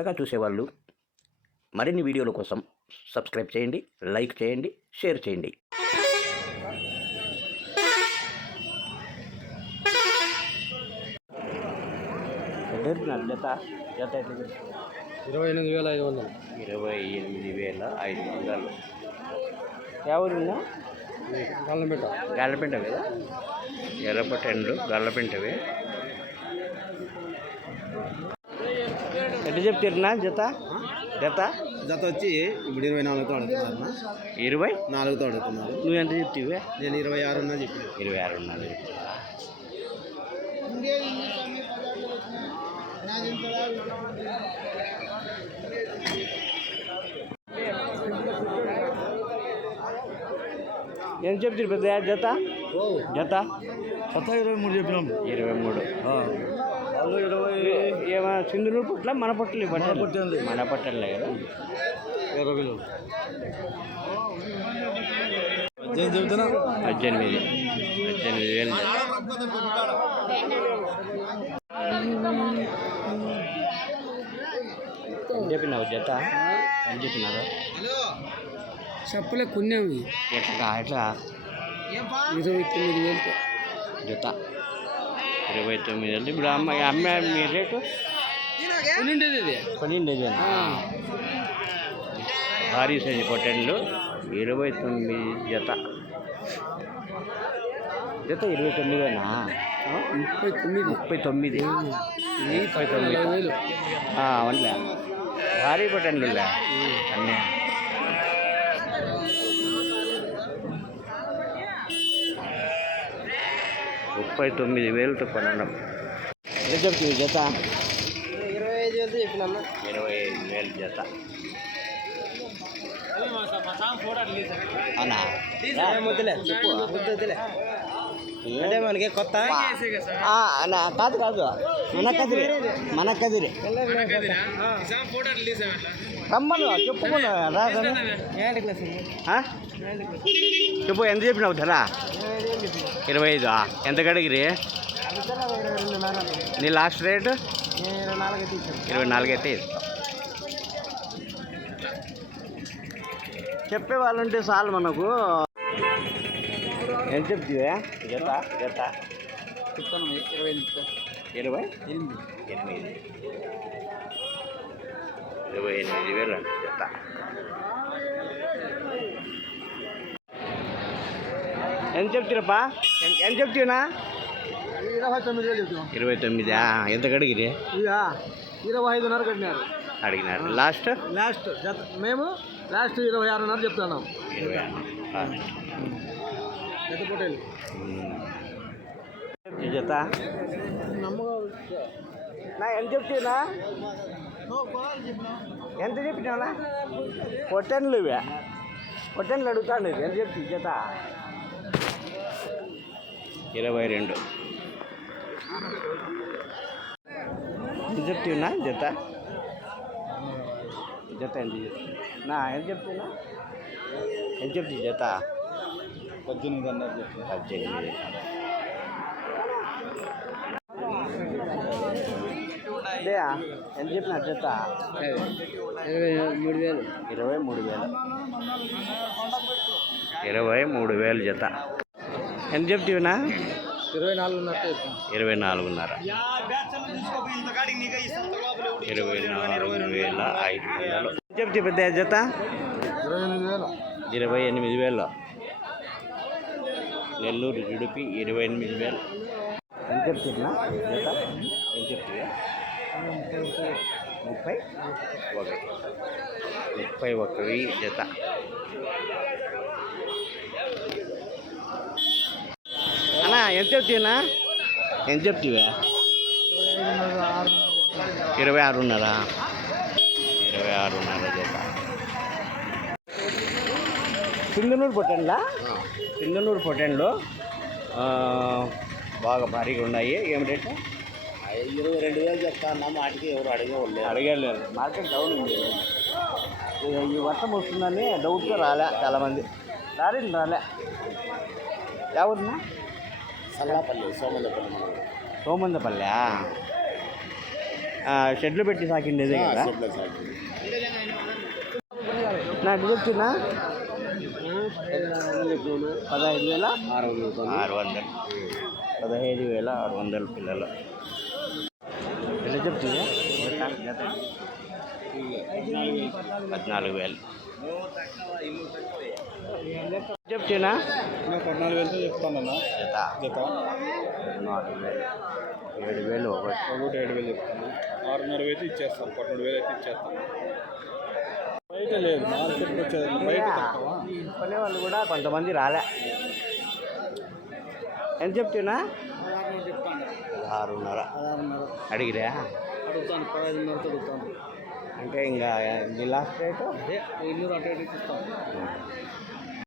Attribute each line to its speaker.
Speaker 1: కొత్తగా చూసేవాళ్ళు మరిన్ని వీడియోల కోసం సబ్స్క్రైబ్ చేయండి లైక్ చేయండి షేర్ చేయండి?
Speaker 2: ఇరవై ఎనిమిది వేల ఐదు వందలు.
Speaker 1: ఇరవై ఎనిమిది వేల ఐదు వందలు. ఎవరున్నా
Speaker 2: కళ్ళంపేట
Speaker 1: గల్లపెంట కదా ఎర్రపట్టెండు గల్లపెంటవి ఎట్లా చెప్తారునా జత? జత?
Speaker 2: జత వచ్చి ఇప్పుడు ఇరవై నాలుగుతో అడుగుతున్నారు
Speaker 1: ఇరవై?
Speaker 2: నాలుగుతో అడుగుతున్నారు
Speaker 1: నువ్వు ఎంత చెప్తివే?
Speaker 2: నేను ఇరవై ఆరున్నా చెప్పిన
Speaker 1: ఇరవై ఆరు చెప్తావా? ఎంత చెప్తారు పెద్ద జత? జత?
Speaker 2: కొత్త ఇరవై మూడు చెప్పినాం.
Speaker 1: ఇరవై మూడు. సింధునూరు పుట్ల మన పట్టలు
Speaker 2: మన పట్టలు.
Speaker 1: మన పట్టలే కదా.
Speaker 2: ఇరవై వేలు పద్దెనిమిది
Speaker 1: పద్దెనిమిది. వేలు. చెప్పినావు జత? ఎంత చెప్పినారు?
Speaker 2: చెప్పలే కొన్నాము
Speaker 1: ఎట్లా ఎట్లా?
Speaker 2: ఇరవై తొమ్మిది వేలతో.
Speaker 1: జత. ఇరవై తొమ్మిది వేలు ఇప్పుడు అమ్మ అమ్మ మీ రేటు?
Speaker 2: కొనిండేది ఇది
Speaker 1: పన్నెండు భారీ సైజు పొట్టెండ్లు ఇరవై తొమ్మిది జత. జత ఇరవై తొమ్మిదేనా?
Speaker 2: ముప్పై తొమ్మిది.
Speaker 1: ముప్పై తొమ్మిది. ముప్పై తొమ్మిది. అవునులే. భారీ పొట్టెండ్లులే అన్నీ ముప్పై తొమ్మిది వేలతో కొనడం ఎంత చెప్తుంది జత?
Speaker 2: ఇరవై ఐదు వేలతో చెప్పిన
Speaker 1: ఇరవై ఐదు వేలు జత అవునా
Speaker 2: చెప్పు అంటే మనకి కొత్త?
Speaker 1: కాదు కాదు. మన కదిరి మన కదిరి రమ్మను చెప్పుకున్నా చెప్పు ఎంత చెప్పినావు ధర? ఇరవై ఐదు. ఎంత కడిగిరి? నీ లాస్ట్ రేటు? ఇరవై నాలుగు అయితే చెప్పే వాళ్ళు ఉంటే చాలు మనకు. ఎంత చెప్తివే? జత జత
Speaker 2: చెప్తాను ఇరవై ఎనిమిది
Speaker 1: ఇరవై?
Speaker 2: ఎనిమిది.
Speaker 1: ఎనిమిది. ఇరవై ఎనిమిది వేలు అంట జత ఎంత చెప్తారప్పా? ఎంత చెప్తున్నా
Speaker 2: ఇరవై తొమ్మిది వేలు చెప్తాం.
Speaker 1: ఇరవై తొమ్మిదా ఎంత కడిగిరి?
Speaker 2: ఇరవై ఐదున్నర కట్టినారు.
Speaker 1: అడిగినారు. లాస్ట్
Speaker 2: లాస్ట్ జత మేము లాస్ట్ ఇరవై ఆరున్నర చెప్తున్నాం.
Speaker 1: ఇరవై.
Speaker 2: జత?
Speaker 1: నా ఎంత చెప్తున్నా? ఎంత చెప్పినావునా? పొట్టెన్లు ఇవే. పొట్టెన్లు అడుగుతాను ఇది. ఎంత చెప్తి జత? ఇరవై రెండు. ఎంత చెప్తున్నా జత? జత ఎంత చెప్తున్నా నా ఎంత చెప్తున్నా? ఎంత చెప్తి జత?
Speaker 2: పద్దెనిమిది అన్నారు
Speaker 1: పద్దెనిమిది ఎంత చెప్పిన జత?
Speaker 2: ఇరవై మూడు వేలు.
Speaker 1: ఇరవై మూడు వేలు ఇరవై మూడు వేలు జత. ఎంత చెప్ತೀవినా
Speaker 2: ఇరవై నాలుగున్నర
Speaker 1: ఇరవై నాలుగున్నర. ఇరవై నాలుగు వేల. ఐదు వందలు. చెప్తే పెద్ద జత?
Speaker 2: ఇరవై ఎనిమిది వేలు.
Speaker 1: ఇరవై ఎనిమిది వేలు. నెల్లూరు జుడిపి ఇరవై ఎనిమిది వేలు. ఎంత చెప్తున్నా జత ఎంత చెప్తున్నా ముప్పై ఒకటి ముప్పై ఒక వెయ్యి జత. అన్నా ఎంత చెప్తున్నా ఎంత చెప్తివా? ఇరవై ఆరున్నర. ఇరవై ఆరున్నర జత. సింగనూరు పొట్టండ్లా సింగనూరు పొట్టండ్లు ఆ, బాగా భారీగా ఉన్నాయి. ఏం రేటు?
Speaker 2: ఇరవై రెండు వేలు చెప్తాను వాటికి ఎవరు అడిగేవాళ్ళు
Speaker 1: అడగలేదు మార్కెట్ డౌన్ ఉంది. ఈ- వర్షం వస్తుందని డౌట్గా రాలే చాలామంది. రాలేదు రాలే. ఎవరున్నా
Speaker 2: సల్లాపల్లి సోమందపల్లి
Speaker 1: సోమందపల్లె షెడ్లు పెట్టి సాకిండేదే కదా? నాకు చెప్తున్నా పదహైదు వేల ఆరు వందలు. పదహైదు వేల ఆరు వందలు పిల్లలు. ఎంత చెప్తుందా? పద్నాలుగు వేలు. చెప్తున్నా?
Speaker 3: పద్నాలుగు వేలతో చెప్తానన్నా
Speaker 1: జత.
Speaker 3: జత
Speaker 1: నాలుగు వేలు. ఏడు వేలు ఒకటి.
Speaker 3: ఒకటి ఏడు వేలు చెప్తాను ఆరున్నర వేలు ఇచ్చేస్తాను పన్నెండు వేలు అయితే ఇచ్చేస్తాను
Speaker 1: వాళ్ళు కూడా కొంతమంది రాలే. ఎంత చెప్తున్నా? ఆరున్నర అడిగిరా?
Speaker 3: అడుగుతాను పదహైదున్నరతో అడుగుతాను.
Speaker 1: అంటే ఇంకా నీ లాస్ట్ రేటు
Speaker 3: అదే ఇల్లు అటు ఇస్తాను